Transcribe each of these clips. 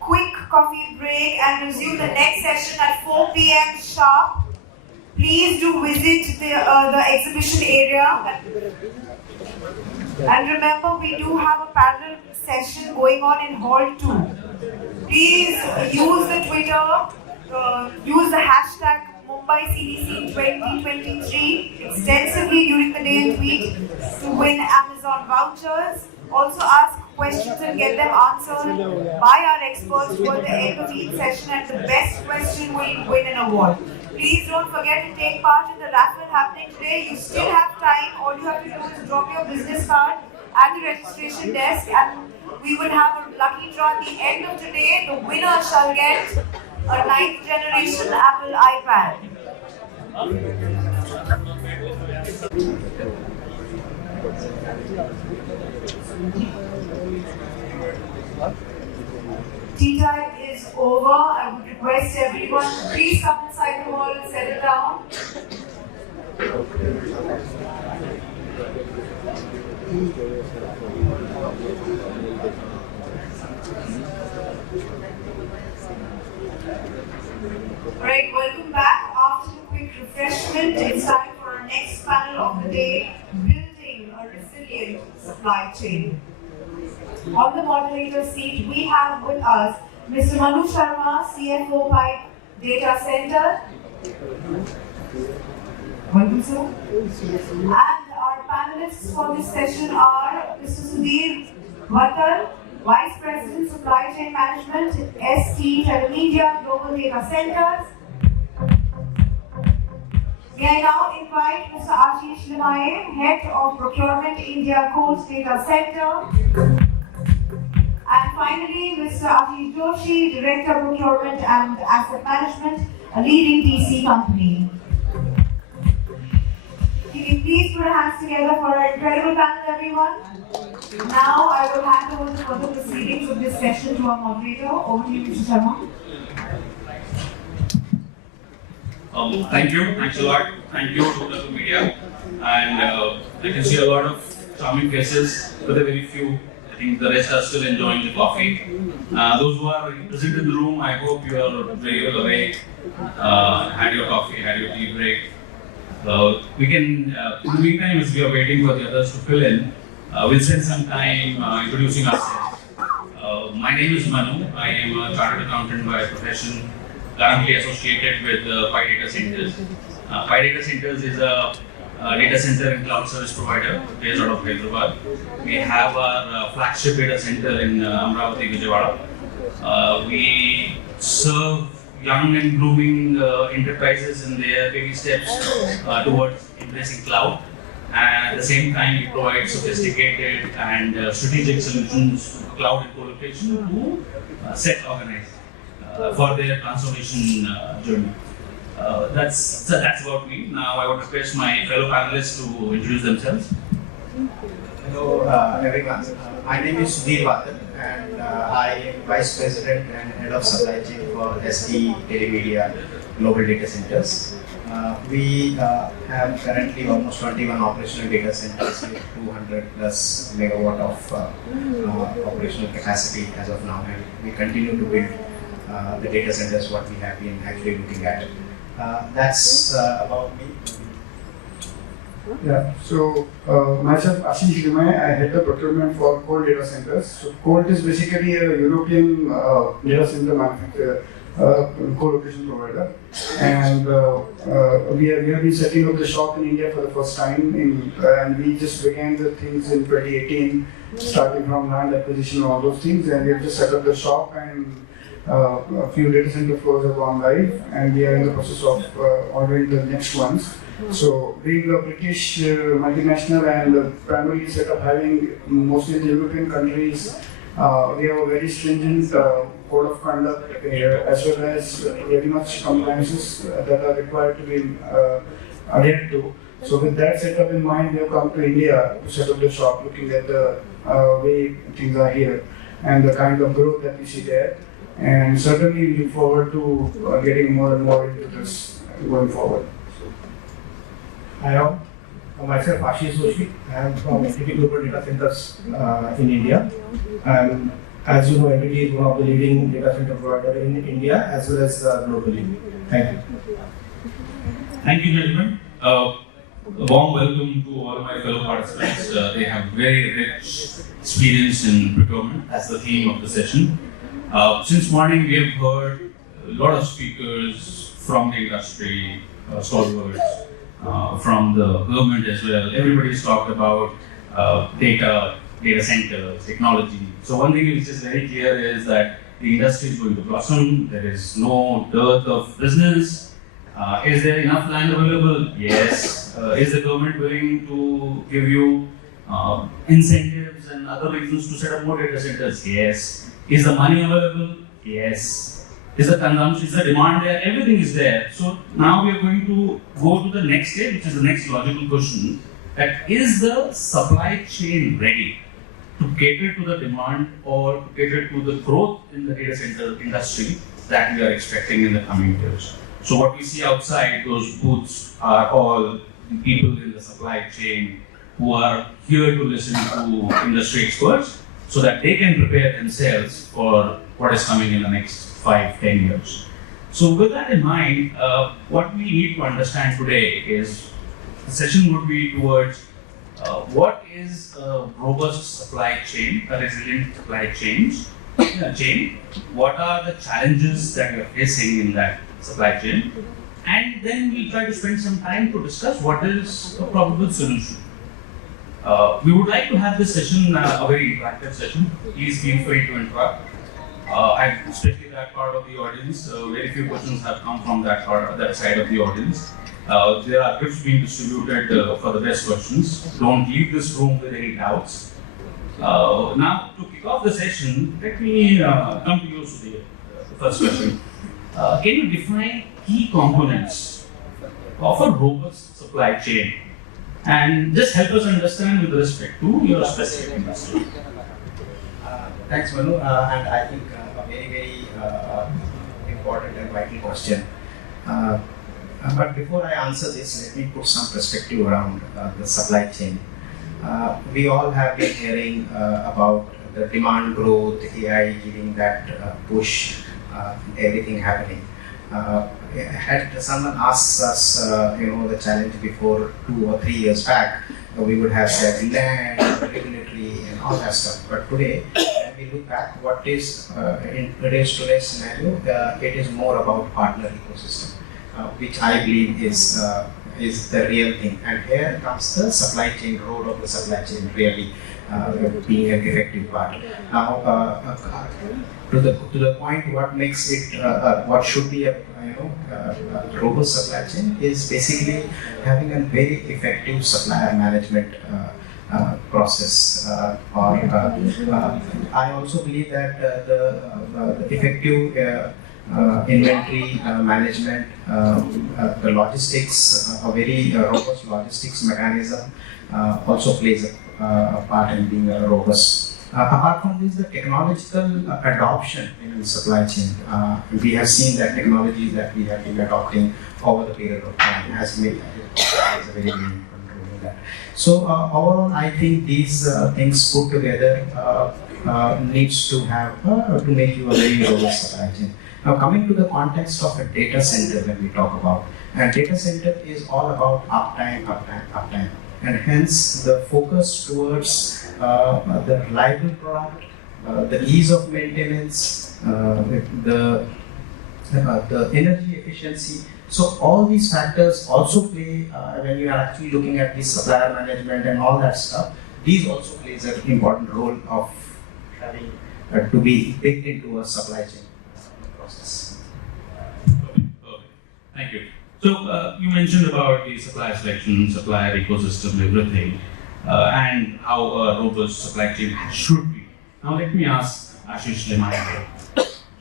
quick coffee break and resume the next session at 4 p.m. sharp. Please do visit the exhibition area. And remember, we do have a parallel session going on in Hall 2. Please use the Twitter, use the hashtag Mumbai CDC 2023 extensively during the day and tweet to win Amazon vouchers. Also ask questions and get them answered by our experts toward the end of each session, and the best question will win an award. Please don't forget to take part in the raffle happening today. You still have time. All you have to do is drop your business card at the registration desk, and we will have a lucky draw at the end of today. The winner shall get a 9th generation Apple iPad. Tea time is over. I would request everyone to please come inside the hall and settle down. Alright, welcome back. After a quick refreshment, it's time for our next panel of the day, Building a Resilient Supply Chain. On the moderator seat, we have with us Mr. Manu Sharma, CFO by Datacenter. Welcome, sir. And our panelists for this session are Mr. Sudhir, Wattal, Vice President Supply Chain Management, ST Telemedia Global Datacenters. May I now invite Mr. Ashish Limaye, Head of Procurement India Colt Datacenter. And finally, Mr. Ashish Joshi, Director Procurement and Asset Management, a leading DC company. Can you please put your hands together for our incredible panel, everyone? Now I will hand over the further proceedings of this session to our moderator. Over to you, Mr. Sharma. Thank you. Thanks a lot. Thank you to W.Media. And I can see a lot of charming faces, but there are very few. I think the rest are still enjoying the coffee. Those who are present in the room, I hope you are very well awake, had your coffee, had your tea break. We can, in the meantime, as we are waiting for the others to fill in, we'll spend some time introducing ourselves. My name is Manu. I am a chartered accountant by profession, currently associated with Pi Datacenters. Pi Datacenters is a data center and cloud service provider based out of Hyderabad. We have our flagship data center in Amravati, Vijayawada. We serve young and blooming enterprises in their baby steps towards embracing cloud. And at the same time, we provide sophisticated and strategic solutions, cloud and co-location, to set organized for their transformation journey. That's about me. Now I would request my fellow panelists to introduce themselves. Hello everyone. My name is Sudhir Wattal, and I am Vice President and Head of Supply Chain for ST Telemedia Global Datacenters. We have currently almost 21 operational data centers with 200 plus megawatt of operational capacity as of now, and we continue to build the data centers what we have been actually looking at. That's about me. Yeah, so myself Ashish Limaye, I head the procurement for Colt Datacenters. So Colt is basically a European data center manufacturer, co-location provider, and we have been setting up the shop in India for the first time, and we just began the things in 2018, starting from land acquisition and all those things, and we have just set up the shop, and a few data center floors have gone live, and we are in the process of ordering the next ones. So, being a British multinational and primarily set up having mostly the European countries, we have a very stringent code of conduct as well as very much compliances that are required to be adhered to. So, with that setup in mind, we have come to India to set up the shop, looking at the way things are here and the kind of growth that we see there. And certainly we look forward to getting more and more into this going forward. I am myself Ashish Joshi. I am from ST Global Datacenters in India. I am As you know, NTT is one of the leading data center provider in India as well as globally. Thank you. Thank you, gentlemen. A warm welcome to all my fellow participants. They have very rich experience in procurement. That's the theme of the session. Since morning, we have heard a lot of speakers from the industry, stalwarts, from the government as well. Everybody's talked about data centers, technology. So one thing which is very clear is that the industry is going to blossom. There is no dearth of business. Is there enough land available? Yes. Is the government willing to give you incentives and other reasons to set up more data centers? Yes. Is the money available? Yes. Is the consumption, is the demand there? Everything is there. So now we are going to go to the next stage, which is the next logical question. That is the supply chain ready to cater to the demand or to cater to the growth in the data center industry that we are expecting in the coming years? So what we see outside those booths are all people in the supply chain who are here to listen to industry experts so that they can prepare themselves for what is coming in the next 5-10 years. So with that in mind, what we need to understand today is the session would be towards what is a robust supply chain, a resilient supply chain. What are the challenges that we are facing in that supply chain? And then we'll try to spend some time to discuss what is a probable solution. We would like to have this session a very interactive session. Please feel free to interrupt. Especially that part of the audience, very few questions have come from that side of the audience. There are gifts being distributed for the best questions. Don't leave this room with any doubts. Now, to kick off the session, let me come to you, Sudhir. The first question. Can you define key components of a robust supply chain and just help us understand with respect to your specific industry? Thanks, Manu, and I think a very, very important and vital question. But before I answer this, let me put some perspective around the supply chain. We all have been hearing about the demand growth, AI giving that push, everything happening. Had someone asked us, the challenge before 2 or 3 years back, we would have said land, regulatory, and all that stuff. But today, when we look back, what is in today's scenario, it is more about partner ecosystem, which I believe is the real thing. And here comes the supply chain, role of the supply chain really being an effective part. Now, to the point, what makes it, what should be a robust supply chain is basically having a very effective supplier management process. I also believe that the effective inventory management, the logistics, a very robust logistics mechanism also plays a part in being robust. Apart from this, the technological adoption in the supply chain, we have seen that technology that we have been adopting over the period of time has made a very important role in that. So overall, I think these things put together needs to have to make you a very robust supply chain. Now, coming to the context of a data center, when we talk about, and data center is all about uptime. And hence the focus towards the reliable product, the ease of maintenance, the energy efficiency. So all these factors also play when you are actually looking at the supplier management and all that stuff. These also plays an important role of having to be baked into a supply chain process. Perfect. Thank you. So you mentioned about the supplier selection, supplier ecosystem, everything, and how a robust supply chain should be. Now let me ask Ashish Limaye.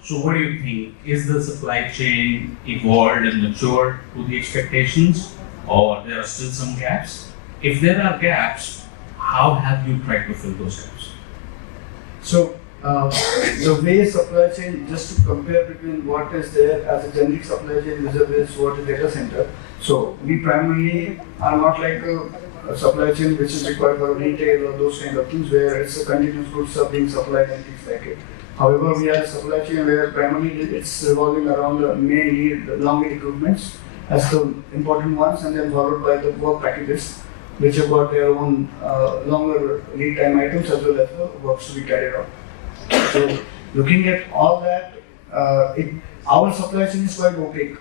So what do you think? Is the supply chain evolved and matured to the expectations, or there are still some gaps? If there are gaps, how have you tried to fill those gaps? So the way supply chain, just to compare between what is there as a generic supply chain vis-a-vis what is data center. So we primarily are not like a supply chain which is required for retail or those kind of things where it's a continuous goods are being supplied and things like it. However, we are a supply chain where primarily it's revolving around mainly the long lead equipments as the important ones, and then followed by the work packages, which have got their own longer lead time items as well as the works to be carried out. So, looking at all that, our supply chain is quite opaque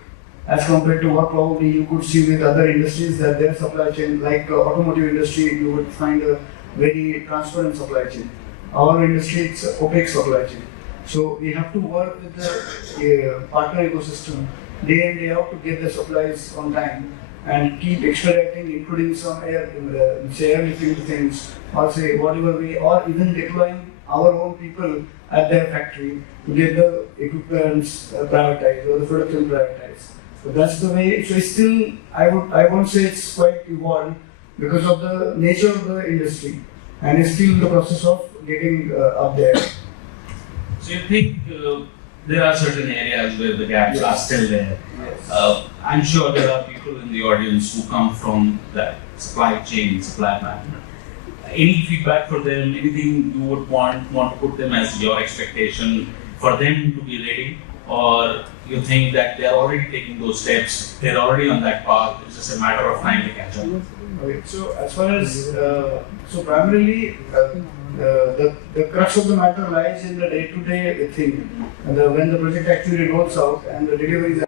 as compared to what probably you could see with other industries, that their supply chain, like automotive industry, you would find a very transparent supply chain. Our industry, it's opaque supply chain. So we have to work with the partner ecosystem day in, day out to get the supplies on time and keep expediting, including some airlifting things, or say whatever way, or even deploying our own people at their factory to get the equipments privatized or the production privatized. So that's the way. So it's still, I won't say it's quite evolved because of the nature of the industry, and it's still in the process of getting up there. So you think there are certain areas where the gaps are still there? Yes. I'm sure there are people in the audience who come from that supply chain, supply management. Any feedback for them? Anything you would want to put them as your expectation for them to be ready? Or you think that they are already taking those steps, they're already on that path, it's just a matter of time to catch up? Okay, so as far as, so primarily the crux of the matter lies in the day-to-day thing, when the project actually rolls out and the delivery is.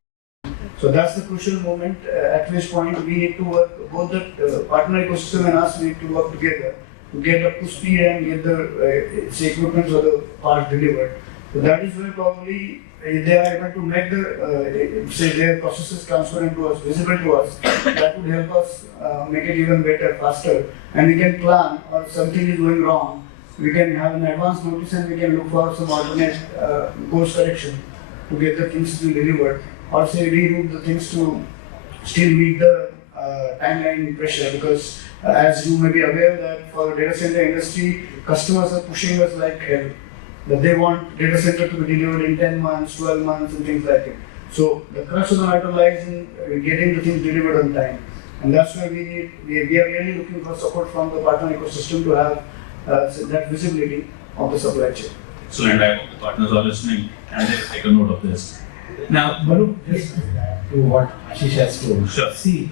So that's the crucial moment at which point we need to work, both the partner ecosystem and us need to work together to get up to speed and get the equipment or the parts delivered. So that is where probably if they are able to make their processes transparent to us, visible to us, that would help us make it even better, faster, and we can plan, or something is going wrong, we can have an advance notice and we can look for some alternate course correction to get the things to be delivered, or say reroute the things to still meet the timeline pressure, because as you may be aware that for data center industry, customers are pushing us like hell, that they want data center to be delivered in 10 months, 12 months and things like it. So the crux of the matter lies in getting the things delivered on time. And that's why we are really looking for support from the partner ecosystem to have that visibility of the supply chain. Excellent. I hope the partners are listening and they take a note of this. Now, Manu, just to what Ashish has told. Sure. See,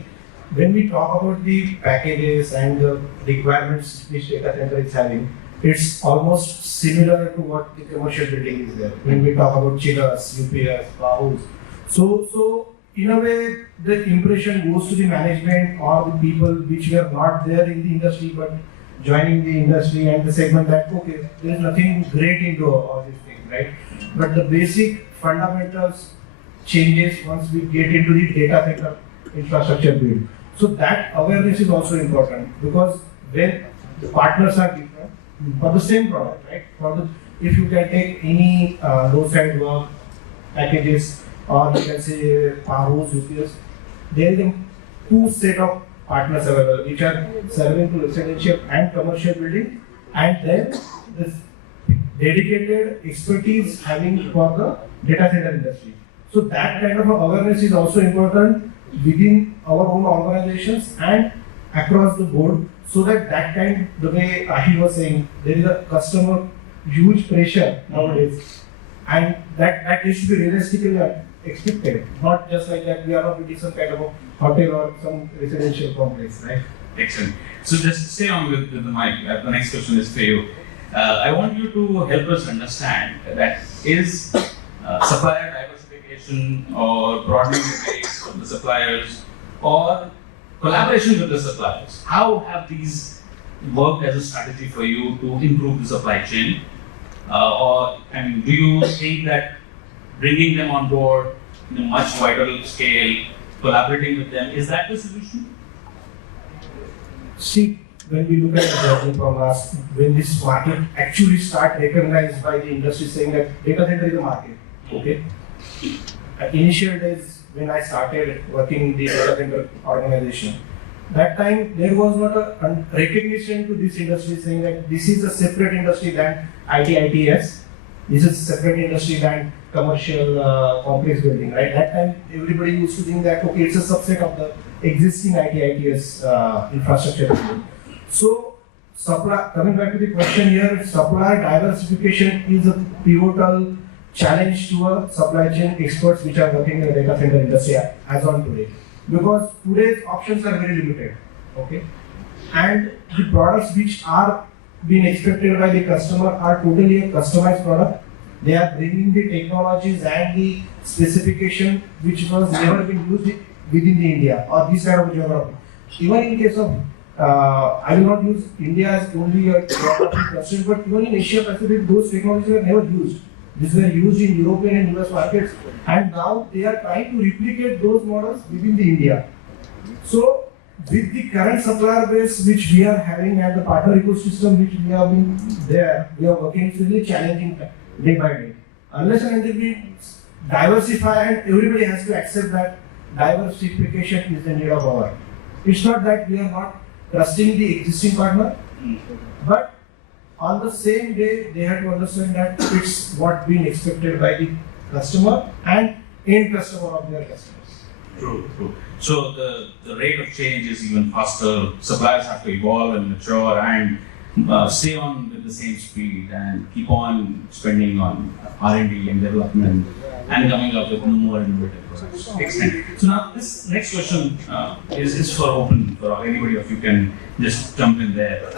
when we talk about the packages and the requirements which data center is having, it's almost similar to what the commercial building is there. When we talk about chillers, UPS, power. So in a way, the impression goes to the management or the people which were not there in the industry but joining the industry and the segment that okay, there is nothing great into all these things, right? But the basic fundamentals changes once we get into the data center infrastructure build. So that awareness is also important, because when the partners are different for the same product, right? If you can take any roadside work packages, or you can say powers, UPS, there is a two set of partners available which are serving to residential and commercial building, and then this dedicated expertise having for the data center industry. So that kind of awareness is also important within our own organizations and across the board, so that kind, the way Ashish was saying, there is a customer huge pressure nowadays, and that needs to be realistically expected, not just like that we are not building some kind of a hotel or some residential complex, right? excellent. So just stay on with the mic. The next question is for you. I want you to help us understand that is supplier diversification or broadening the base of the suppliers or collaboration with the suppliers. How have these worked as a strategy for you to improve the supply chain? Do you think that bringing them on board in a much wider scale, collaborating with them, is that the solution? See, when we look at the journey from us, when this market actually start recognized by the industry saying that data center is a market, okay? Initial days when I started working in the data center organization, that time there was not a recognition to this industry saying that this is a separate industry than ITITS, this is a separate industry than commercial complex building, right? That time everybody used to think that okay, it's a subset of the existing ITITS infrastructure building. So supply, coming back to the question here, supply diversification is a pivotal challenge to a supply chain experts which are working in the data center industry as on today. Because today's options are very limited, okay? And the products which are being expected by the customer are totally a customized product. They are bringing the technologies and the specification which was never been used within the India or this kind of geography. Even in case of, I will not use India as only a geography constraint, but even in Asia Pacific, those technologies were never used. These were used in European and US markets, and now they are trying to replicate those models within the India. So, with the current supplier base which we are having and the partner ecosystem which we have been there, we are working. It's really challenging day by day. Unless and until we diversify, and everybody has to accept that diversification is the need of hour. It's not that we are not trusting the existing partner, but on the same day they have to understand that it's what being expected by the customer and end customer of their customers. True, true. So the rate of change is even faster. Suppliers have to evolve and mature and stay on with the same speed and keep on spending on R&D and development and coming up with more innovative products. Excellent. So now this next question is for open for anybody of you can just jump in there.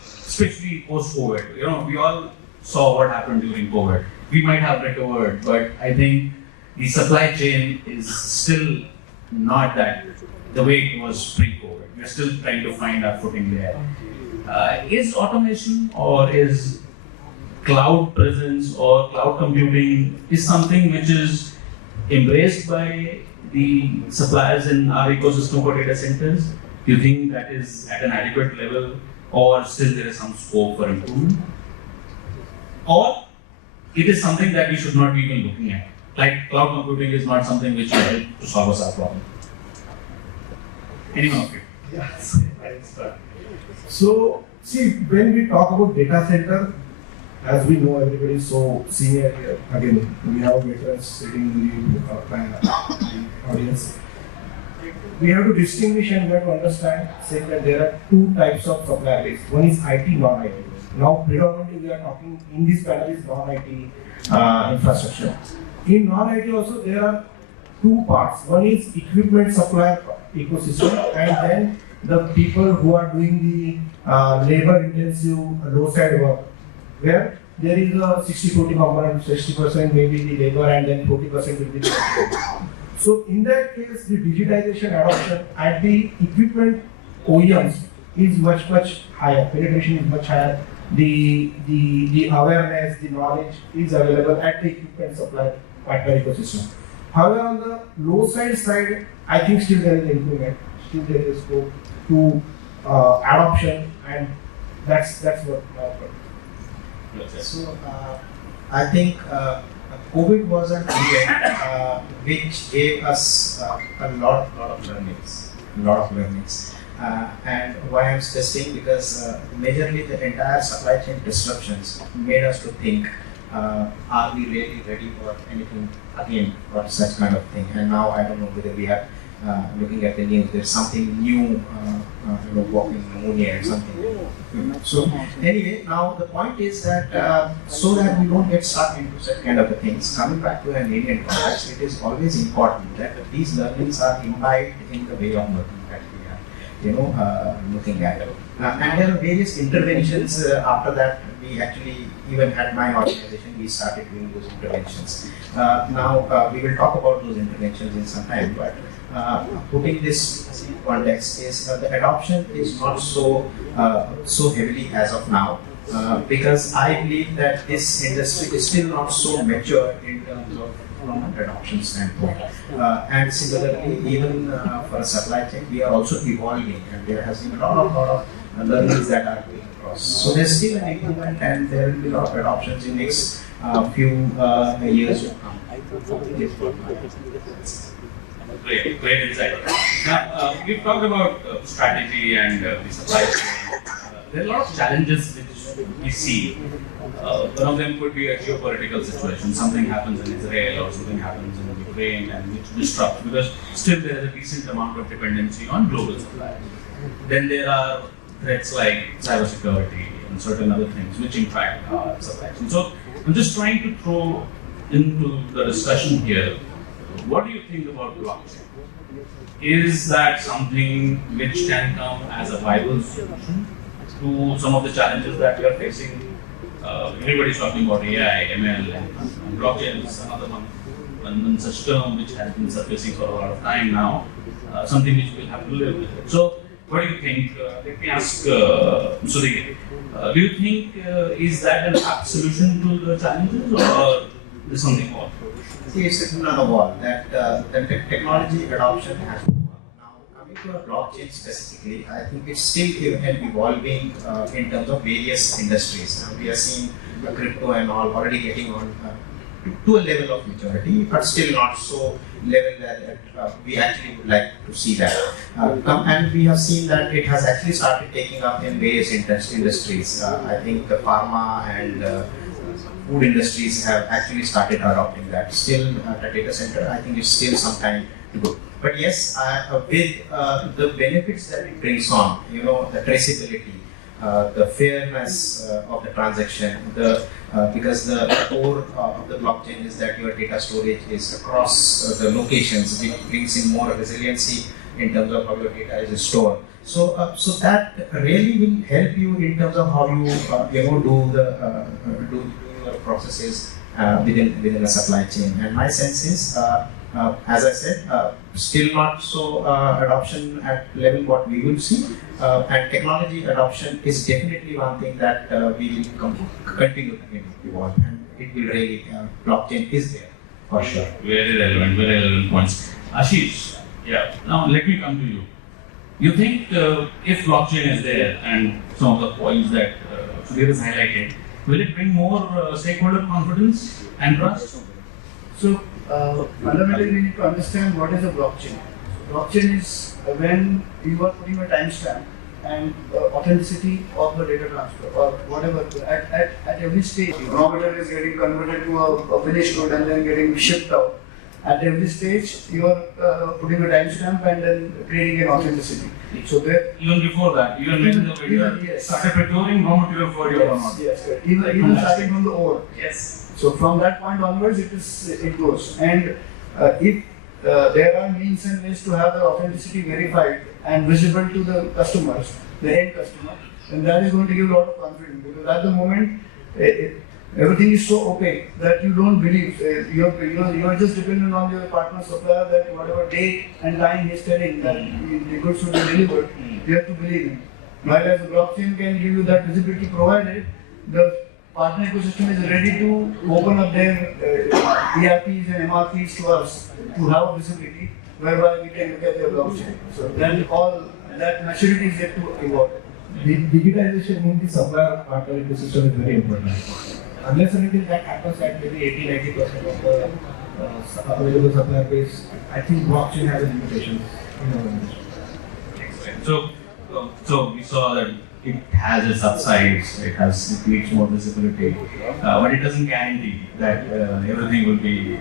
Especially post-COVID, you know, we all saw what happened during COVID. We might have recovered, but I think the supply chain is still not that the way it was pre-COVID. We're still trying to find our footing there. Is automation or is cloud presence or cloud computing is something which is embraced by the suppliers in our ecosystem for data centers? Do you think that is at an adequate level or still there is some scope for improvement? Or it is something that we should not be even looking at? Like cloud computing is not something which will help to solve us our problem. Anyone of you? Yes, so, see, when we talk about data center, as we know, everybody is so senior here. Again, we have veterans sitting in the audience. We have to distinguish and we have to understand, saying that there are two types of supplier base. One is IT, non-IT. Now, predominantly, we are talking in this panel is non-IT infrastructure. In non-IT also, there are two parts. One is equipment supplier ecosystem, and then the people who are doing the labor-intensive low-side work, where there is a 60-40 component, 60% maybe the labor, and then 40% will be the software. So in that case, the digitization adoption at the equipment OEMs is much higher. Penetration is much higher. The awareness, the knowledge is available at the equipment supplier partner ecosystem. However, on the low side, I think still there is improvement. Still there is scope to adoption, and that's what. So I think COVID was an event which gave us a lot of learnings. And why I'm stressing, because majorly the entire supply chain disruptions made us to think, are we really ready for anything again or such kind of thing? And now I don't know whether we are looking at the news, there's something new, walking pneumonia or something. So anyway, now the point is that so that we don't get stuck into such kind of things, coming back to an Indian context, it is always important that these learnings are imbibed in the way of working that we are, looking at. And there are various interventions after that. We actually, even at my organization, we started doing those interventions. Now we will talk about those interventions in some time, but putting this in context is the adoption is not so heavily as of now, because I believe that this industry is still not so mature in terms of from an adoption standpoint. And similarly, even for a supply chain, we are also evolving, and there has been a lot of learnings that are going across. So there's still an improvement, and there will be a lot of adoptions in next few years to come. Great insight. Now, we've talked about strategy and the supply chain. There are a lot of challenges which we see. One of them could be a geopolitical situation. Something happens in Israel or something happens in Ukraine and which disrupts, because still there is a decent amount of dependency on global suppliers. Then there are threats like cybersecurity and certain other things which impact our supply chain. So I'm just trying to throw into the discussion here, what do you think about blockchain? Is that something which can come as a viable solution to some of the challenges that we are facing? Everybody's talking about AI, ML, and blockchain is another one. And such term which has been surfacing for a lot of time now, something which we'll have to live with. So, what do you think? Let me ask Sudhir. Do you think is that an apt solution to the challenges, or is something more? See, it's another wall that the technology adoption has to work. Now, coming to a blockchain specifically, I think it's still evolving in terms of various industries. Now, we are seeing crypto and all already getting on to a level of maturity, but still not so level that we actually would like to see that. And we have seen that it has actually started taking up in various industries. I think the pharma and food industries have actually started adopting that. Still, the data center, I think it's still some time to go. But yes, with the benefits that it brings on, the traceability, the fairness of the transaction, because the core of the blockchain is that your data storage is across the locations, which brings in more resiliency in terms of how your data is stored. So that really will help you in terms of how you do your processes within the supply chain. And my sense is, as I said, still not so adoption at level what we will see, and technology adoption is definitely one thing that we will continue to evolve, and it will really, blockchain is there for sure. Very relevant points. Ashish, yeah. Now let me come to you. You think if blockchain is there and some of the points that Sudhir has highlighted, will it bring more stakeholder confidence and trust? So, fundamentally, we need to understand what is a blockchain. Blockchain is when you are putting a timestamp and authenticity of the data transfer or whatever at every stage. Raw material is getting converted to a finished good and then getting shipped out. At every stage, you are putting a timestamp and then creating an authenticity. So there, Even before that, even when you started procuring raw material for your amount. yes, correct. Even starting from the ore. Yes. So from that point onwards, it goes. And if there are means and ways to have the authenticity verified and visible to the customers, the end customer, then that is going to give a lot of confidence. Because at the moment, everything is so opaque that you don't believe. You are just dependent on your partner supplier that whatever date and time he is telling that the goods should be delivered, you have to believe him. While as the blockchain can give you that visibility provided, the partner ecosystem is ready to open up their ERPs and MRPs to us to have visibility whereby we can look at their blockchain. So then all that maturity is yet to evolve. The digitization in the supplier partner ecosystem is very important. Unless and until that happens at maybe 80-90% of the available supplier base, I think blockchain has a limitation in our industry. Excellent. So we saw that it has its upsides, it needs more visibility, but it doesn't guarantee that everything will be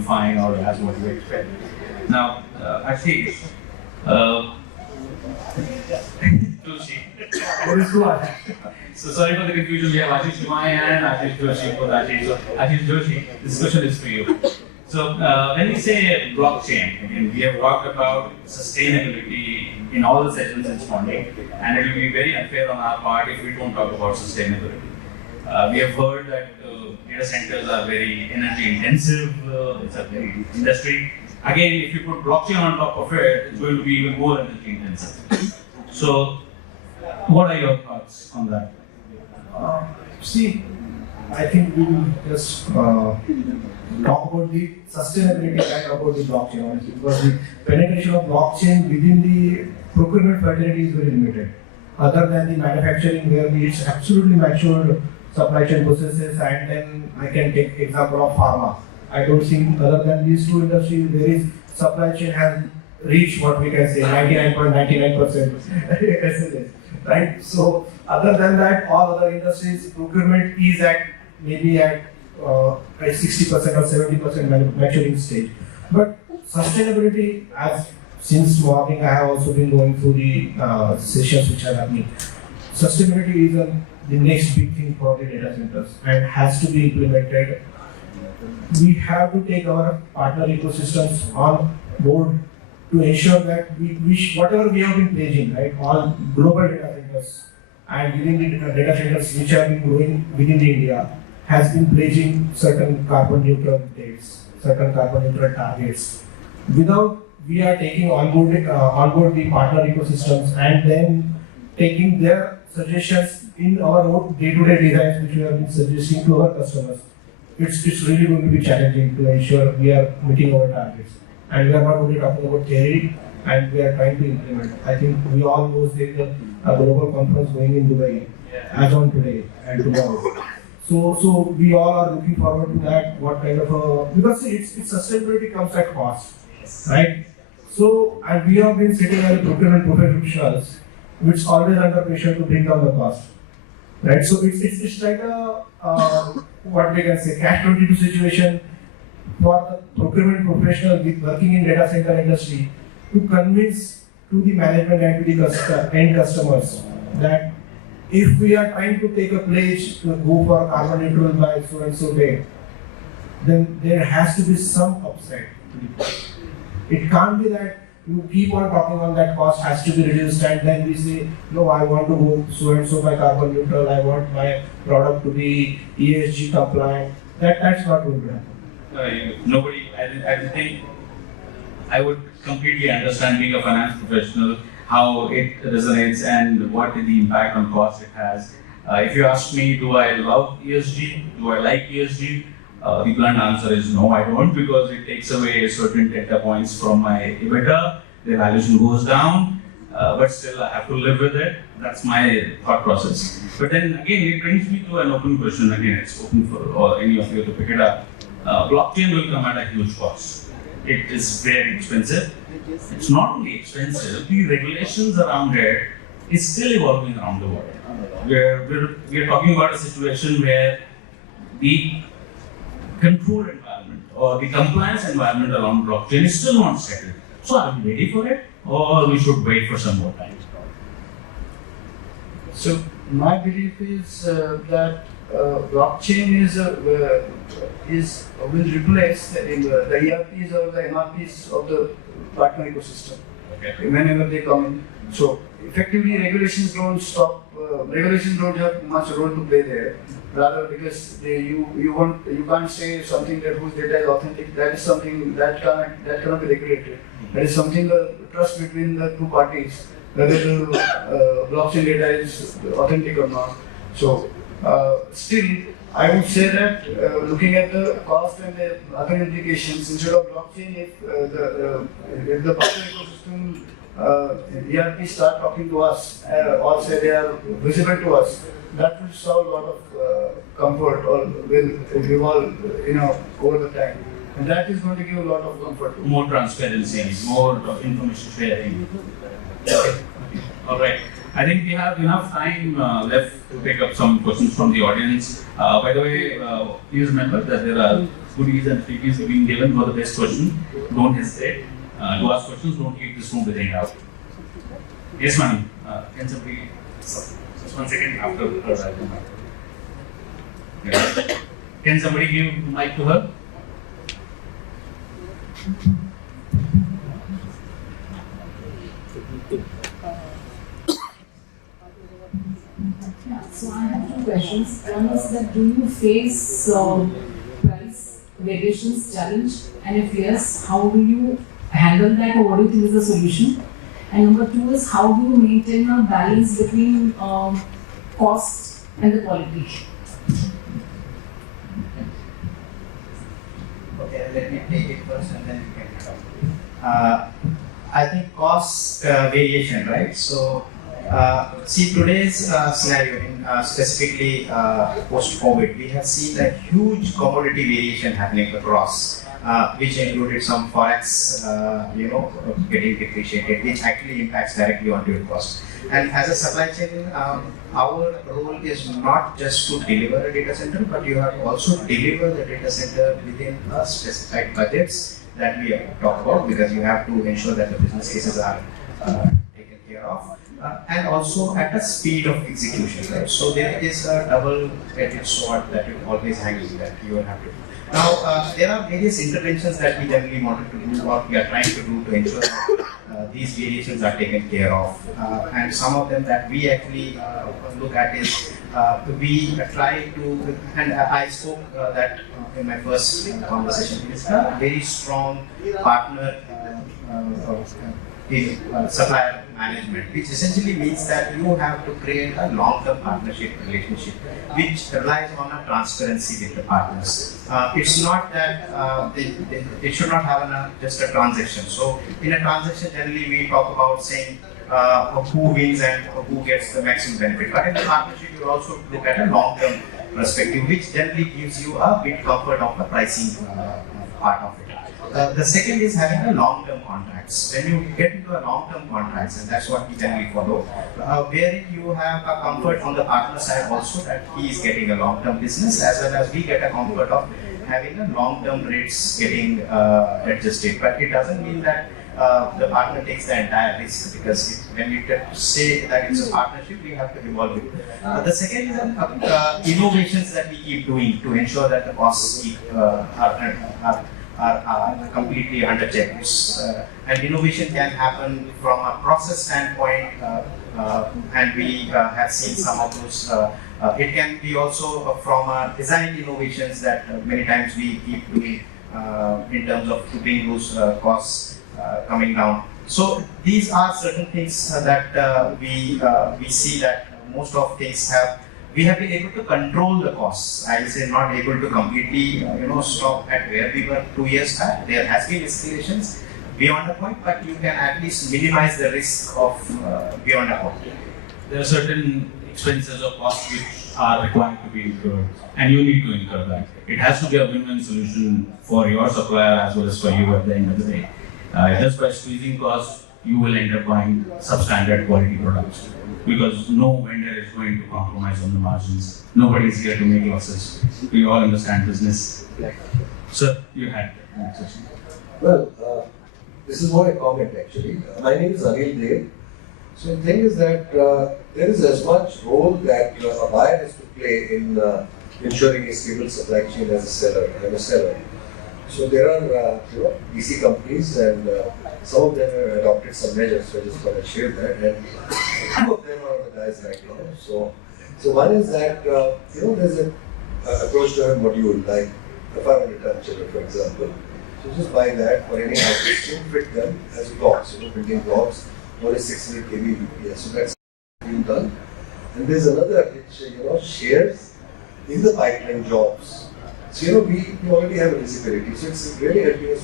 fine or as what we expect. Now, Ashish, so sorry for the confusion. We have Ashish Limaye and Ashish Joshi for Ashish. So Ashish Joshi, this question is for you. So when we say blockchain, again, we have talked about sustainability in all the sessions this morning, and it will be very unfair on our part if we don't talk about sustainability. We have heard that data centers are very energy intensive, it's a very industry. Again, if you put blockchain on top of it, it's going to be even more energy intensive. So, what are your thoughts on that? See, I think we will just talk about the sustainability and about the blockchain, honestly, because the penetration of blockchain within the procurement fraternity is very limited. Other than the manufacturing, where it's absolutely matured supply chain processes, and then I can take example of pharma. I don't think other than these two industries, there is supply chain has reached what we can say 99.99% SLA, right? So other than that, all other industries procurement is at maybe at 60% or 70% maturing stage. But sustainability, as since morning I have also been going through the sessions which are happening. Sustainability is the next big thing for the data centers and has to be implemented. We have to take our partner ecosystems on board to ensure that whatever we have been pledging, right, all global data centers and within the data centers which have been growing within the India has been pledging certain carbon neutral dates, certain carbon neutral targets. Without we are taking on board the partner ecosystems and then taking their suggestions in our own day-to-day designs which we have been suggesting to our customers. It's really going to be challenging to ensure we are meeting our targets. And we are not only talking about theory, and we are trying to implement. I think we all know there is a global conference going in Dubai as on today and tomorrow. So we all are looking forward to that. What kind of because it's sustainability comes at cost, right? So and we have been sitting as procurement professionals, which always under pressure to bring down the cost, right? So it's like a what we can say catch-22 situation for the procurement professional working in data center industry to convince to the management and to the end customers that if we are trying to take a pledge to go for carbon neutral by so and so day, then there has to be some upside to the cost. It can't be that you keep on talking on that cost has to be reduced and then we say, no, I want to go so and so by carbon neutral, I want my product to be ESG compliant. That's not going to happen. I think I would completely understand being a finance professional, how it resonates and what the impact on cost it has. If you ask me, do I love ESG? Do I like ESG? The blunt answer is no, I don't, because it takes away certain data points from my EBITDA, the valuation goes down, but still I have to live with it. That's my thought process. But then again, it brings me to an open question. Again, it's open for any of you to pick it up. Blockchain will come at a huge cost. It is very expensive. It's not only expensive, the regulations around it is still evolving around the world. We're talking about a situation where the control environment or the compliance environment around blockchain is still not settled. So are we ready for it or we should wait for some more time? So my belief is that blockchain will replace the ERPs or the MRPs of the partner ecosystem whenever they come in. So effectively, regulations don't stop. Regulations don't have much role to play there. Rather, because you can't say something that whose data is authentic. That is something that cannot be regulated. That is something trust between the two parties, whether the blockchain data is authentic or not. So still, I would say that looking at the cost and the other implications, instead of blockchain, if the partner ecosystem ERP start talking to us or say they are visible to us, that will solve a lot of comfort or will evolve, over the time. And that is going to give a lot of comfort. More transparency, more information sharing. Okay. All right. I think we have enough time left to take up some questions from the audience. By the way, please remember that there are goodies and freebies being given for the best question. Don't hesitate to ask questions. Don't leave this room without doubt. Yes, Manu. Can somebody just 1 second after her? Yeah. Can somebody give mic to her? So I have two questions. One is that do you face price variations challenge, and if yes, how do you handle that, or what do you think is the solution? And number two is how do you maintain a balance between cost and the quality? Okay, let me take it first and then you can talk. I think cost variation, right? So, see today's scenario, specifically post-COVID, we have seen a huge commodity variation happening across, which included some forex, getting depreciated, which actually impacts directly onto your cost. And as a supply chain, our role is not just to deliver a data center, but you have to also deliver the data center within a specified budgets that we talk about, because you have to ensure that the business cases are taken care of, and also at the speed of execution, right? So there is a double-edged sword that you always hanging that you will have to do. Now, there are various interventions that we generally wanted to do, or we are trying to do, to ensure that these variations are taken care of. And some of them that we actually look at is we try to, and I spoke that in my first conversation, is a very strong partner in supplier management, which essentially means that you have to create a long-term partnership relationship which relies on a transparency with the partners. It's not that it should not have just a transaction. So in a transaction, generally we talk about saying who wins and who gets the maximum benefit. But in the partnership, you also look at a long-term perspective, which generally gives you a bit comfort of the pricing part of it. The second is having a long-term contracts. When you get into a long-term contracts, and that's what we generally follow, wherein you have a comfort on the partner side also that he is getting a long-term business, as well as we get a comfort of having a long-term rates getting adjusted. But it doesn't mean that the partner takes the entire risk, because when you say that it's a partnership, we have to involve it. The second is innovations that we keep doing to ensure that the costs keep are completely under check. And innovation can happen from a process standpoint, and we have seen some of those. It can be also from design innovations that many times we keep doing in terms of keeping those costs coming down. So these are certain things that we see that most of things we have been able to control the costs. I will say not able to completely stop at where we were 2 years back. There has been escalations beyond a point, but you can at least minimize the risk of beyond a point. There are certain expenses or costs which are required to be incurred, and you need to incur that. It has to be a win-win solution for your supplier as well as for you at the end of the day. Just by squeezing costs, you will end up buying substandard quality products, because no vendor is going to compromise on the margins. Nobody is here to make losses. We all understand business. Sir, you had that question. Well, this is more a comment actually. My name is Anil Dev. So the thing is that there is as much role that a buyer has to play in ensuring a stable supply chain as a seller. I'm a seller. So there are EC companies, and some of them have adopted some measures. So I just want to share that. And two of them are on the dice right now. So one is that there's an approach to a module like the 500-ton chiller, for example. So just buy that for any house, you fit them as blocks, building blocks, or a 600 kV UPS. So that's being done. And there's another which shares in the pipeline jobs. So we already have a visibility. So it's really helping us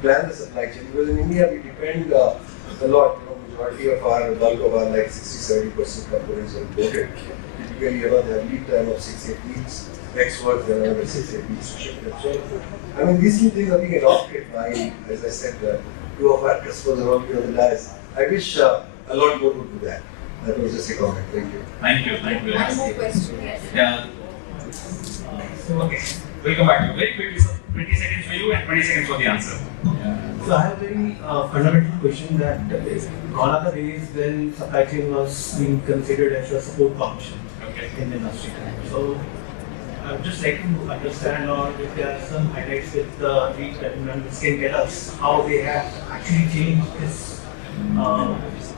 plan the supply chain, because in India we depend a lot. Majority of our bulk of our like 60-70% components are imported. Typically, they have lead time of 6-8 weeks. Next work, then another 6-8 weeks to ship them. So, I mean, these two things are being adopted by, as I said, two of our customers are already on the dice. I wish a lot more would do that. That was just a comment. Thank you. Thank you. Thank you very much. One more question. Yeah. Okay. We'll come back to you. Very quickly, sir. 20 seconds for you and 20 seconds for the answer. So I have a very fundamental question that gone are the days when supply chain was being considered as a support function in the industry. So I would just like to understand, or if there are some highlights with the panelists can tell us how they have actually changed this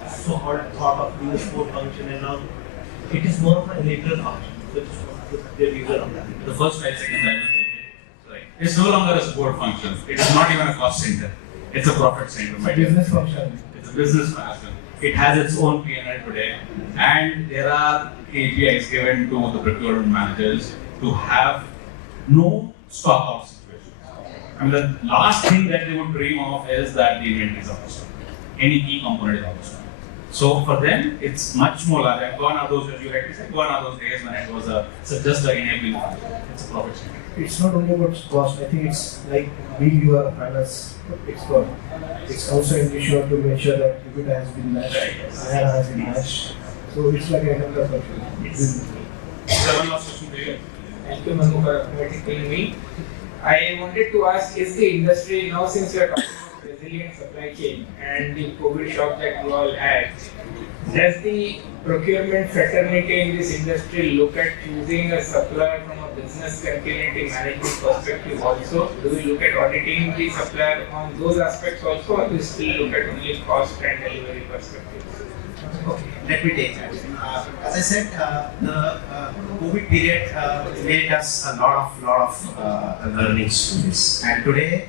so-called thought of being a support function, and now it is more of an enabler function. So just want to get their views on that. The first 5 seconds I will take it. Right. It's no longer a support function. It is not even a cost center. It's a profit center. It's a business function. It's a business function. It has its own P&L today, and there are KPIs given to the procurement managers to have no stock out situation. I mean, the last thing that they would dream of is that the inventory is out of stock. Any key component is out of stock. So for them, it's much more larger. Gone are those, as you rightly said, gone are those days when it was just an enabling function. It's a profit center. It's not only about cost. I think it's like being your finance expert. It's also ensured to make sure that EBITDA has been matched, IRR has been matched. So it's like a helper function. So one last question for you. Thank you, Manu, for inviting me. I wanted to ask, is the industry now, since we are talking about resilient supply chain and the COVID shock that you all had, does the procurement fraternity in this industry look at choosing a supplier from a business continuity management perspective also? Do we look at auditing the supplier on those aspects also, or do we still look at only cost and delivery perspectives? Okay, let me take that. As I said, the COVID period made us a lot of learnings to this, and today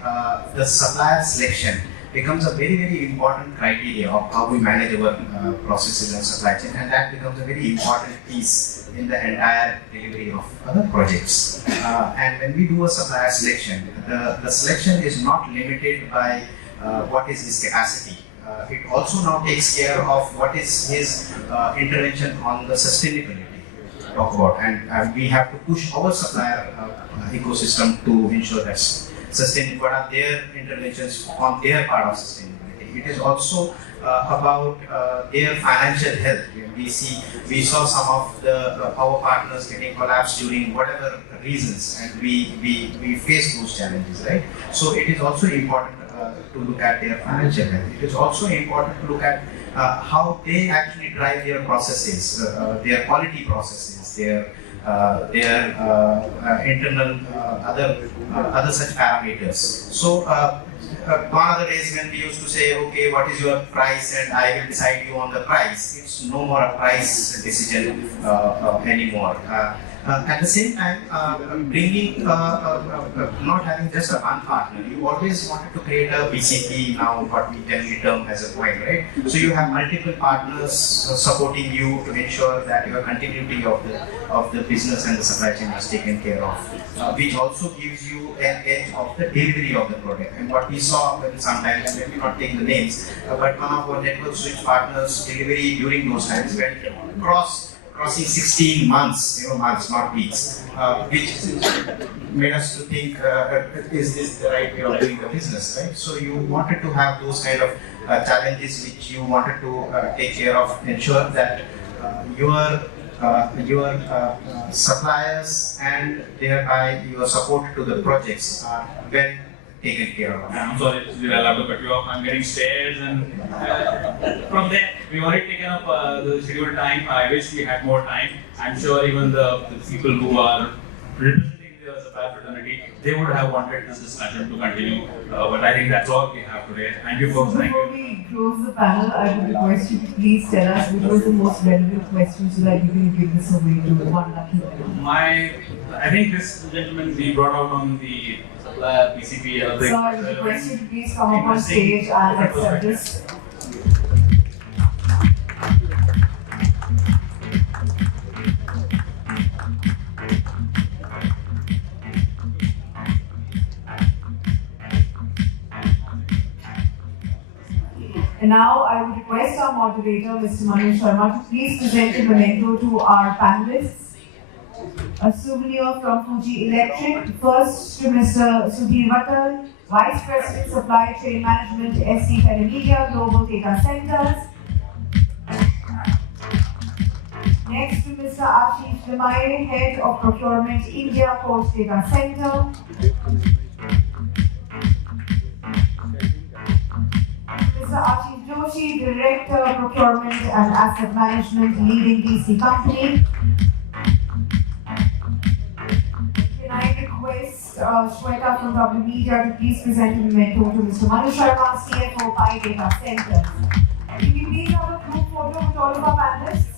the supplier selection becomes a very important criteria of how we manage our processes and supply chain, and that becomes a very important piece in the entire delivery of other projects. And when we do a supplier selection, the selection is not limited by what is his capacity. It also now takes care of what is his intervention on the sustainability talk about, and we have to push our supplier ecosystem to ensure that what are their interventions on their part of sustainability. It is also about their financial health. We saw some of our partners getting collapsed during whatever reasons, and we face those challenges, right? So it is also important to look at their financial health. It is also important to look at how they actually drive their processes, their quality processes, their internal other such parameters. So gone are the days when we used to say, okay, what is your price, and I will decide you on the price. It's no more a price decision anymore. At the same time, not having just a one partner, you always wanted to create a BCP, now what we generally term as a point, right? So you have multiple partners supporting you to ensure that your continuity of the business and the supply chain is taken care of, which also gives you an edge of the delivery of the product. And what we saw sometimes, and let me not take the names, but one of our network switch partners delivery during those times went crossing 16 months, months, not weeks, which made us to think, is this the right way of doing the business, right? So you wanted to have those kind of challenges which you wanted to take care of, ensure that your suppliers and thereby your support to the projects are well taken care of. I'm sorry, Sudhir, I'll have to cut you off. I'm getting stares, and from there, we've already taken up the scheduled time. I wish we had more time. I'm sure even the people who are representing the supplier fraternity, they would have wanted this discussion to continue. But I think that's all we have today. Thank you, folks. Thank Before you. we close the panel, I would request you to please tell us which was the most relevant question so that you can give this away to one lucky winner. I think this gentleman we brought out on the supplier PCP. So I would request you to please come up on stage and accept this. And now I would request our moderator, Mr. Manu Sharma, to please present a memento to our panelists. A souvenir from Fuji Electric. First to Mr. Sudhir Wattal, Vice President Supply Chain Management, SD Telemedia, Global Datacenters. Next to Mr. Ashish, Limaye, Head of Procurement, India, Colt Datacenter. Mr. Ashish Joshi, Director, Procurement and Asset Management, leading DC Company. I request Shweta from W.Media to please present a memento to Mr. Manu Sharma, CFO, Datacenters. Can we please have a group photo with all of our panelists?